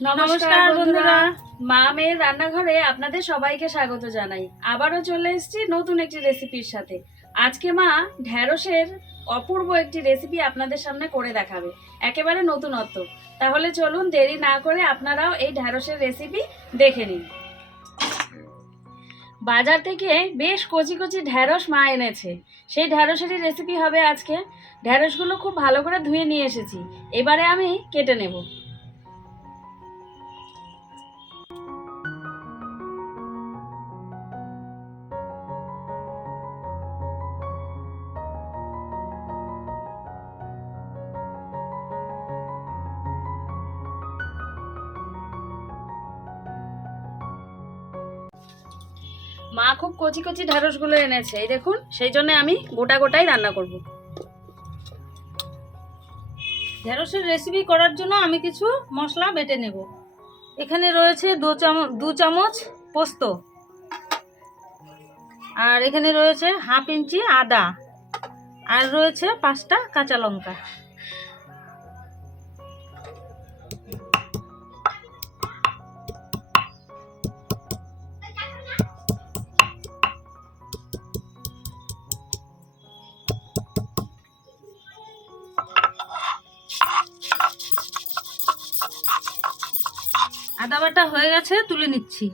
নমস্কার বন্ধুরা। মা মেয়ের রান্নাঘরে আপনাদের সবাইকে স্বাগত জানাই। আবারও চলে এসেছি নতুন একটি রেসিপির সাথে। আজকে মা ঢ্যাঁড়সের অপূর্ব একটি রেসিপি আপনাদের সামনে করে দেখাবে। একেবারে নতুনত্ব। তাহলে চলুন দেরি না করে আপনারাও এই ঢ্যাঁড়সের রেসিপি দেখে নিন। বাজার থেকে বেশ কচি কচি ঢ্যাঁড়স মা এনেছে। সেই ঢ্যাঁড়সেরই রেসিপি হবে আজকে। ঢ্যাঁড়সগুলো খুব ভালো করে ধুয়ে নিয়ে এসেছি। এবারে আমি কেটে নেব। মা খুব কচি কচি ঢ্যাঁড়সগুলো এনেছে, এই দেখুন, সেই জন্য আমি গোটা গোটাই রান্না করব। ঢেঁড়সের রেসিপি করার জন্য আমি কিছু মশলা বেটে নেব। এখানে রয়েছে দু চামচ দু চামচ পোস্ত। আর এখানে রয়েছে হাফ ইঞ্চি আদা। আর রয়েছে পাঁচটা কাঁচা লঙ্কা। আদা হয়ে গেছে তুলে নিচ্ছি।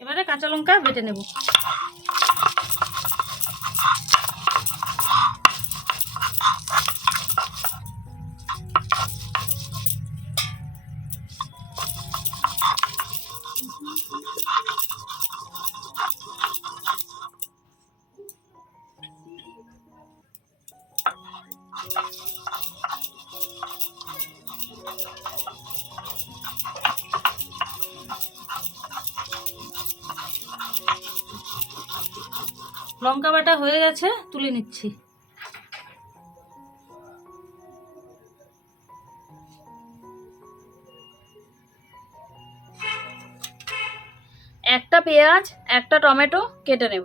এবারে কাঁচা লঙ্কা বেটে নেব। লঙ্কা বাটা হয়ে গেছে তুলে নিচ্ছি। একটা পেঁয়াজ একটা টমেটো কেটে নেব।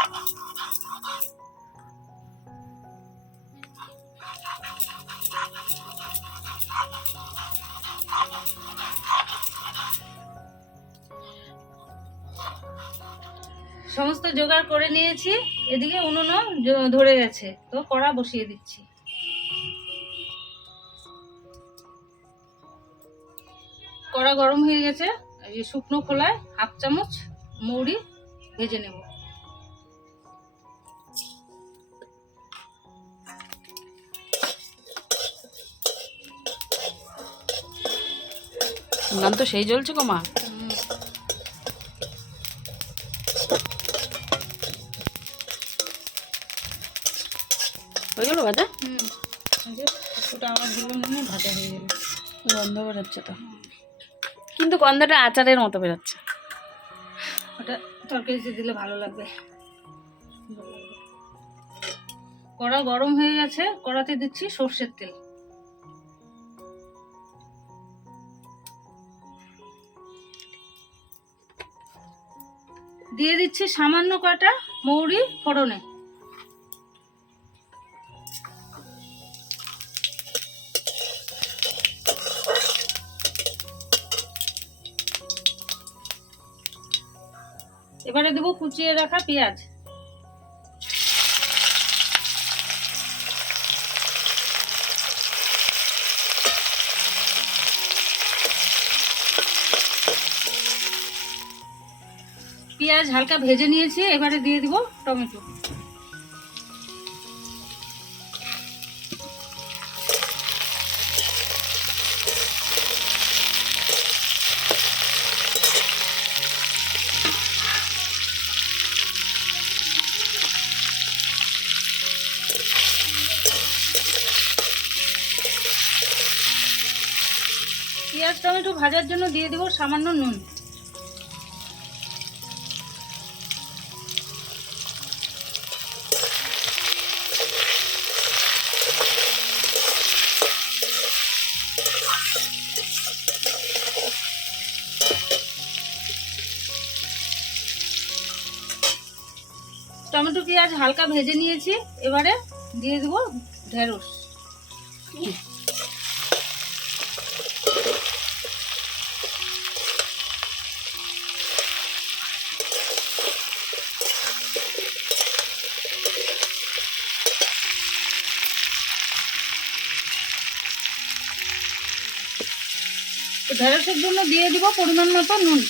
সমস্ত জোগাড় করে নিয়েছি, এদিকে উনুনও ধরে গেছে, তো কড়া বসিয়ে দিচ্ছি। কড়া গরম হয়ে গেছে শুকনো খোলায় হাফ চামচ মৌরি ভেজে নেব। নাম তো সেই জ্বলছে গো মা। হয়ে গেল ভাজা? গন্ধ বেরোচ্ছে তো কিন্তু গন্ধটা আচারের মতো বেরোচ্ছে। ওটা তরকারিতে দিলে ভালো লাগবে। কড়া গরম হয়ে গেছে, কড়াতে দিচ্ছি সর্ষের তেল। দিয়ে দিচ্ছি সামান্য কটা মৌরি ফোড়নে। এবারে দেবো কুচিয়ে রাখা পেঁয়াজ পেঁয়াজ হালকা ভেজে নিয়েছি, এবারে দিয়ে দিব টমেটো। পেঁয়াজ, টমেটো ভাজার জন্য দিয়ে দেবো সামান্য নুন। পেঁয়াজ হালকা ভেজে নিয়েছি, এবারে দিয়ে দেবো ঢেঁড়স। ঢেঁড়সের জন্য দিয়ে দিব পরিমাণ মতো নুন।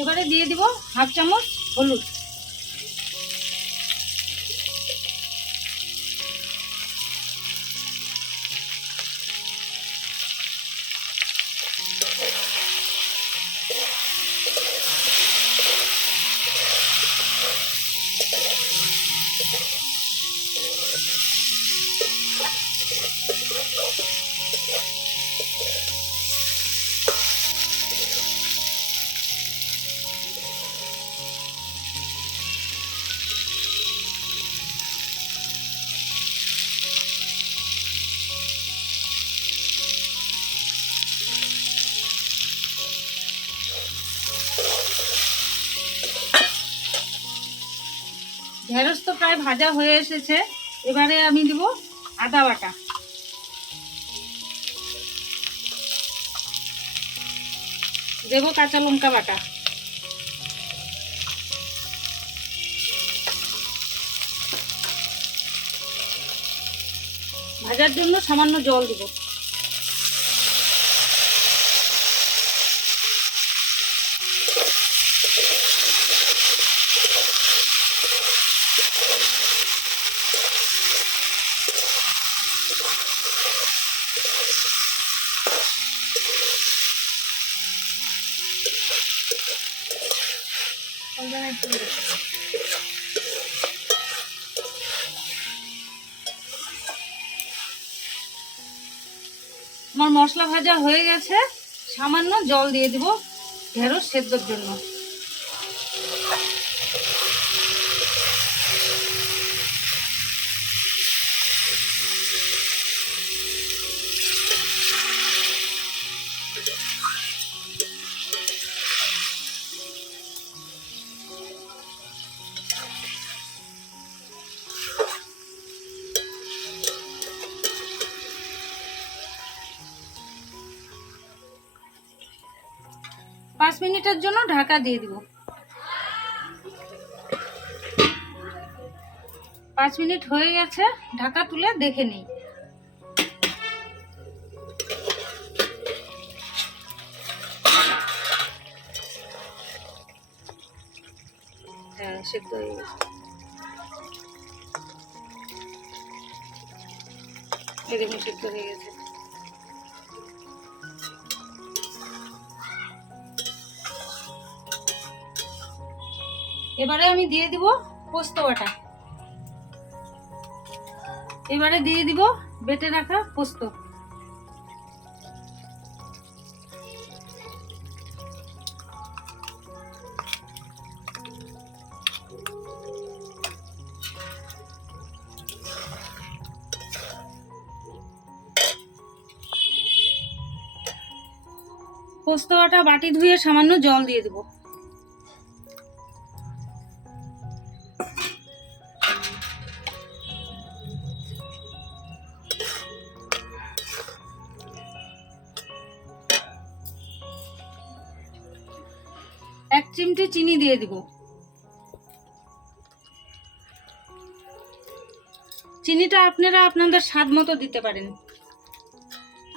এবারে দিয়ে দিব হাফ চামচ হলুদ। ভাজা হয়ে এসেছে। এবারে আমি দিব আদা বাটা। দেবো কাঁচা লঙ্কা বাটা। ভাজার জন্য সামান্য জল দিব। আমার মশলা ভাজা হয়ে গেছে। সামান্য জল দিয়ে দিব। ঢেঁড়স সেদ্ধর জন্য। মিনিটের জন্য ঢাকা দিয়ে দিব। পাঁচ মিনিট হয়ে গেছে, ঢাকা তুলে দেখে নিই। হ্যাঁ সেদ্ধ হয়ে গেছে। দেখুন, সেদ্ধ হয়ে গেছে। এবারে আমি দিয়ে দিব পোস্ত বাটা। এবারে দিয়ে দিব বেটে রাখা পোস্ত। পোস্ত বাটা বাটি ধুয়ে সামান্য জল দিয়ে দেবো। চিনি দিয়ে দিব। চিনিটা আপনারা আপনাদের স্বাদ মতো দিতে পারেন।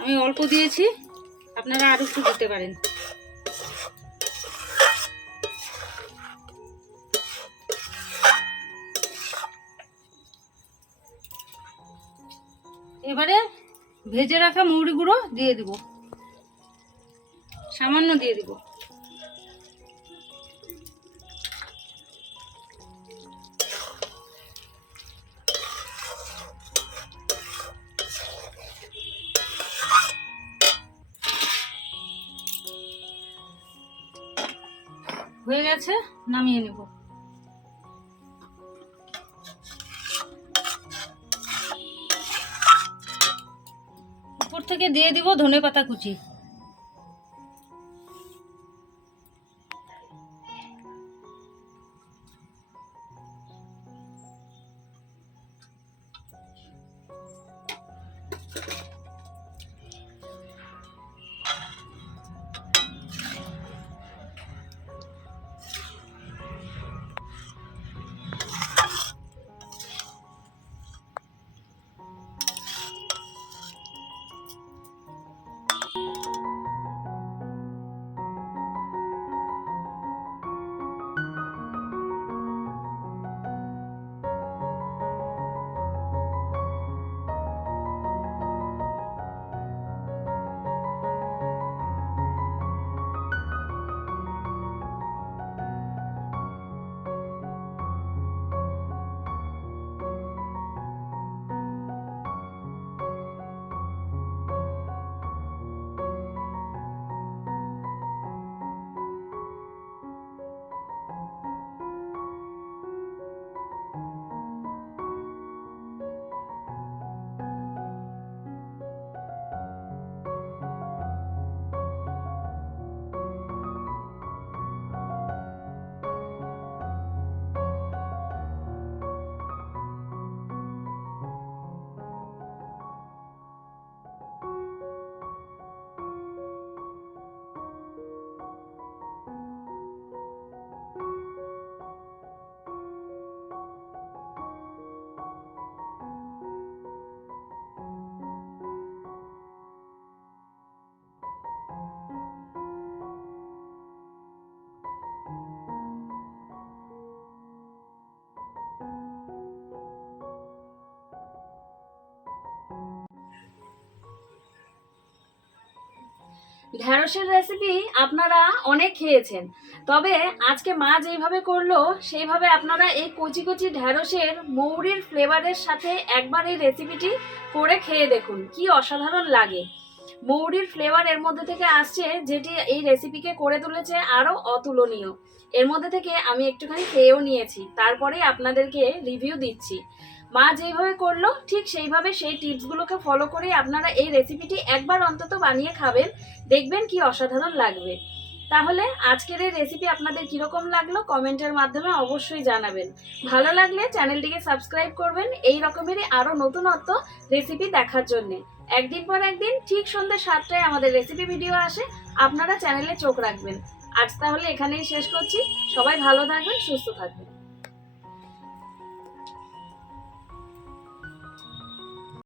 আমি অল্প দিয়েছি, আপনারা আরও একটু দিতে পারেন। এবারে ভেজে রাখা মৌরি গুঁড়ো দিয়ে দিব। সামান্য দিয়ে দিব। হয়ে গেছে নামিয়ে নেব। উপর থেকে দিয়ে দিব ধনে পাতা কুচি। ঢ্যাঁড়সের রেসিপি আপনারা অনেক খেয়েছেন। তবে আজকে মা যেইভাবে করল, সেইভাবে আপনারা এই কচি কচি ঢ্যাঁড়সের মৌরির ফ্লেভারের সাথে একবার এই রেসিপিটি করে খেয়ে দেখুন, কি অসাধারণ লাগে। মৌরির ফ্লেভার এর মধ্যে থেকে আসছে যেটি এই রেসিপিকে করে তুলেছে আরও অতুলনীয়। এর মধ্যে থেকে আমি একটুখানি খেয়েও নিয়েছি, তারপরে আপনাদেরকে রিভিউ দিচ্ছি। মা যেইভাবে করল, ঠিক সেইভাবে সেই টিপসগুলোকে ফলো করে আপনারা এই রেসিপিটি একবার অন্তত বানিয়ে খাবেন। দেখবেন কি অসাধারণ লাগবে। তাহলে আজকের এই রেসিপি আপনাদের কীরকম লাগল কমেন্টের মাধ্যমে অবশ্যই জানাবেন। ভালো লাগলে চ্যানেলটিকে সাবস্ক্রাইব করবেন, এই রকমেরই আরও নতুনত্ব রেসিপি দেখার জন্য। একদিন পর একদিন ঠিক সন্ধ্যে সাতটায় আমাদের রেসিপি ভিডিও আসে, আপনারা চ্যানেলে চোখ রাখবেন। আজ তাহলে এখানেই শেষ করছি। সবাই ভালো থাকবেন, সুস্থ থাকবেন।